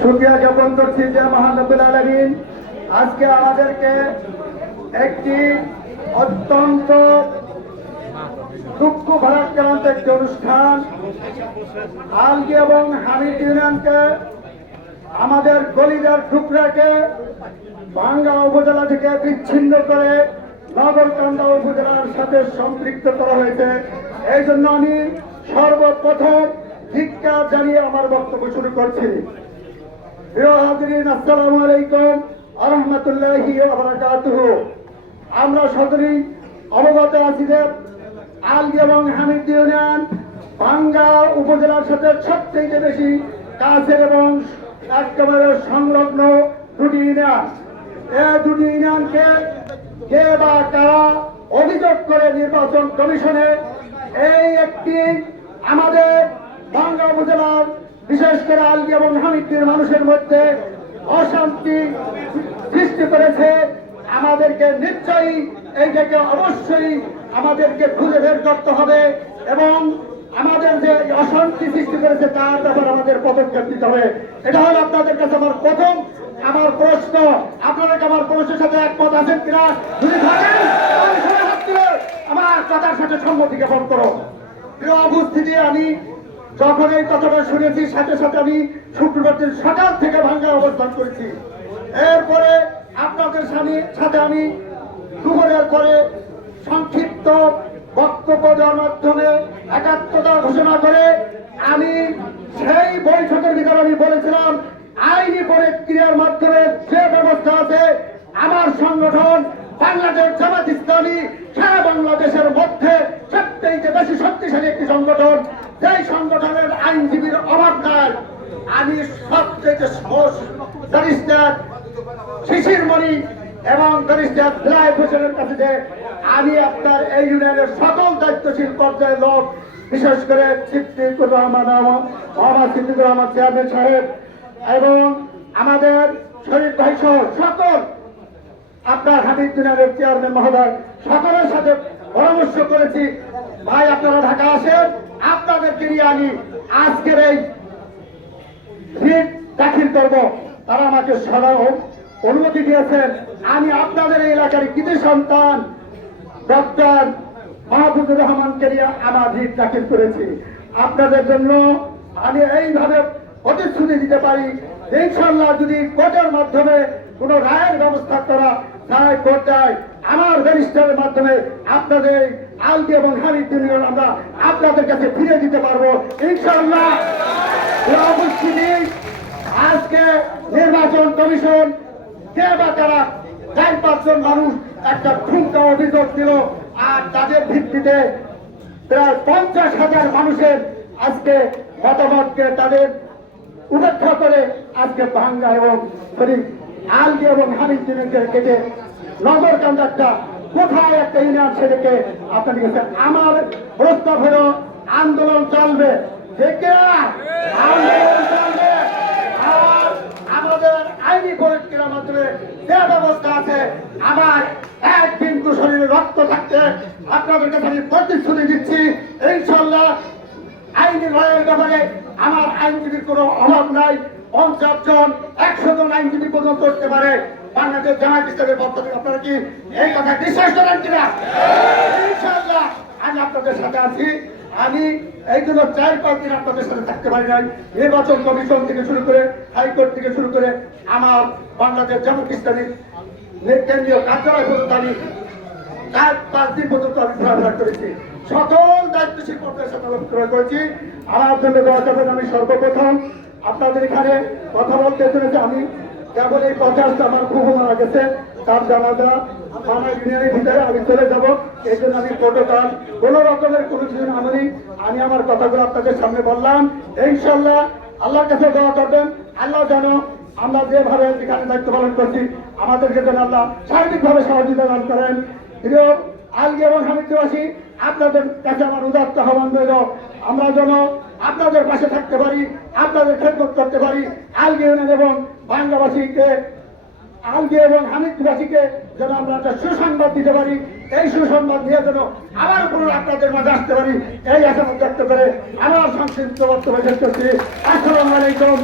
সুক্রিয়া জ্ঞাপন করছি যে মহানবুল আলমিন, আজকে আমাদেরকে একটি অত্যন্ত দুঃখ ভারাক্রান্ত একটি অনুষ্ঠান, আলগি এবং হামিদ ইউনিয়নকে, আমাদের গলিদার টুকরাকে ভাঙ্গা উপজেলা থেকে বিচ্ছিন্ন করে নগরকান্দা উপজেলার সাথে সম্পৃক্ত করা হয়েছে। এই জন্য আমি সর্বপ্রথম ধিক্কার জানিয়ে আমার বক্তব্য শুরু করছি। আমরা সকলেই অবগত আছি যে আলগি এবং হামিদ ইউনিয়ন বাঙ্গা উপজেলার সাথে সবচেয়ে বেশি কাছের এবং একেবারে সংলগ্ন দুটি ইউনিয়ন। এই দুটি ইউনিয়নকে কে বা কারা অভিযোগ করে নির্বাচন কমিশনে এই একটি আমাদের বাংলা উপজেলার বিশেষ করে আলগি এবং হামিদপুর মানুষের মধ্যে অশান্তি সৃষ্টি করেছে। আমাদেরকে নিশ্চয়ই এইটাকে অবশ্যই আমাদেরকে খুঁজে বের করতে হবে এবং আমাদের যে অশান্তি সৃষ্টি করেছে তার ব্যাপারে আমাদের পদক্ষেপ নিতে হবে। এটা হলো আপনাদের কাছে আমার প্রথম, আমার প্রশ্ন। আপনারা আমার প্রশ্নের সাথে একমত আছেন কিনা? যদি থাকেন আমার কথার সাথে সম্মতি জ্ঞাপন করো। প্রিয় উপস্থিতি আমি যখন এই কথাটা শুনেছি, সাথে সাথে আমি শুক্রবার দিন সকাল থেকে ভাঙ্গা অবস্থান করেছি। এরপরে আপনাদের সাথে আমি দুপুরের পরে সংক্ষিপ্ত বক্তব্য দেওয়ার মাধ্যমে একাত্মতা ঘোষণা করে আমি সেই বৈঠকের ভিতরে আমি বলেছিলাম, আইনি প্রক্রিয়ার মাধ্যমে যে ব্যবস্থা আছে, আমার সংগঠন বাংলাদেশ জামাত ইসলামী সারা বাংলাদেশের মধ্যে সবচেয়ে বেশি শক্তিশালী একটি সংগঠন। যেই সংগঠনের আইনজীবীর অভাব নাই, আমি সবচেয়ে ব্যারিস্টার শিশির মণি এবং ব্যারিস্টার বিলাই হোসেনের কাছে যে আমি আপনার এই ইউনিয়নের সকল দায়িত্বশীল পর্যায়ের লোক, বিশেষ করে সিদ্দিকুর রহমান মোহাম্মদ সিদ্দিকুর রহমান চেয়ারম্যান সাহেব এবং আমাদের শরীফ ভাই সহ সকল আপনার হাবিব দিনারের চেয়ারম্যান মহোদয়, সকলের সাথে পরামর্শ করেছি। ভাই, আপনারা ঢাকা আসেন। আপনাদেরকে নিয়ে আমি আজকের এই রিট দাখিল করব। তারা আমাকে সদা অনুমতি দিয়েছেন। আমি আপনাদের এই এলাকার কৃতি সন্তান, ডক্টর মাহবুবুর রহমানকে নিয়ে আমার রিট দাখিল করেছি। আপনাদের জন্য আমি এইভাবে প্রতিশ্রুতি দিতে পারি। ইনশাল্লাহ যদি কোর্টের মাধ্যমে কোন রায়ের ব্যবস্থা করা যায়, কোর্ট আমার ব্যারিস্টারের মাধ্যমে আপনাদের আলদি এবং হামিদ ইউনিয়ন আমরা আপনাদের কাছে ফিরে দিতে পারব। ইনশাল্লাহ আজকে নির্বাচন কমিশন, কে বা তারা চার পাঁচজন মানুষ একটা ঠুমকা অভিযোগ দিল, আর তাদের ভিত্তিতে প্রায় পঞ্চাশ হাজার মানুষের আজকে মতামতকে তাদের উপেক্ষা করে আজকে ভাঙ্গা এবং শরীফ আলদি এবং হামিদ কেটে নগর কান্দারটা কোথায় একটা ইউনিয়ন সেটাকে আপনাদের কাছে আমার প্রস্তাব হলো, আন্দোলন চলবে। চলবে। আর আমাদের আইনি পরীক্ষার মাধ্যমে যে ব্যবস্থা আছে, আমার এক বিন্দু শরীরে রক্ত থাকতে আপনাদের কাছে আমি প্রতিশ্রুতি দিচ্ছি। ইনশাল্লাহ আইনি লড়াইয়ের ব্যাপারে আমার আইনজীবীর কোনো অভাব নাই। পঞ্চাশ জন, একশো জন আইনজীবী পর্যন্ত করতে পারে। বাংলাদেশ ইসলামের পক্ষ থেকে আপনারা কি এই কথা বিশ্বাস করেন কিনা? আমি আপনাদের সাথে আছি। আমি এই জন্য চার পাঁচ দিন আপনাদের সাথে থাকতে পারি নাই। নির্বাচন কমিশন থেকে শুরু করে হাইকোর্ট থেকে শুরু করে আমার বাংলাদেশ জামাত ইসলামী কেন্দ্রীয় কার্যালয় পর্যন্ত আমি চার পাঁচ দিন পর্যন্ত আমি ঘোরাফেরা করেছি। সকল দায়িত্বশীল পর্যায়ের সাথে আলোচনা করেছি। আমার জন্য দোয়া করবেন আমি সর্বপ্রথম আপনাদের এখানে কথা বলতে চলেছে আমি কেবল এই পঞ্চাশটা আমার খুব মারা গেছে। তার জানাজা? আমার ইউনিয়নের ভিতরে আমি চলে যাব। এই জন্য আমি প্রোটোকল কোনো রকমের কোনো কিছু আমি আমি আমার কথাগুলো আপনাদের সামনে বললাম। ইনশাল্লাহ আল্লাহর কাছে দোয়া করবেন। আল্লাহ যেন আমরা যেভাবে এখানে দায়িত্ব পালন করছি, আমাদেরকে যেন আল্লাহ সার্বিকভাবে সহযোগিতা দান করেন। আলগি এবং হামিদবাসী আপনাদের কাছে আমার উদাত্ত আহ্বান রইল। আমরা যেন আপনাদের পাশে থাকতে পারি, আপনাদের খেদমত করতে পারি। আলগে ইউনিয়ন এবং বাংলাবাসীকে আলগে এবং হামিদবাসীকে যেন আমরা একটা সুসংবাদ দিতে পারি। এই সুসংবাদ নিয়ে যেন আবার পুরো আপনাদের মাঝে আসতে পারি। এই আশা ব্যক্ত করে আমার সংক্ষিপ্ত বক্তব্য শেষ করছি। আসসালামু আলাইকুম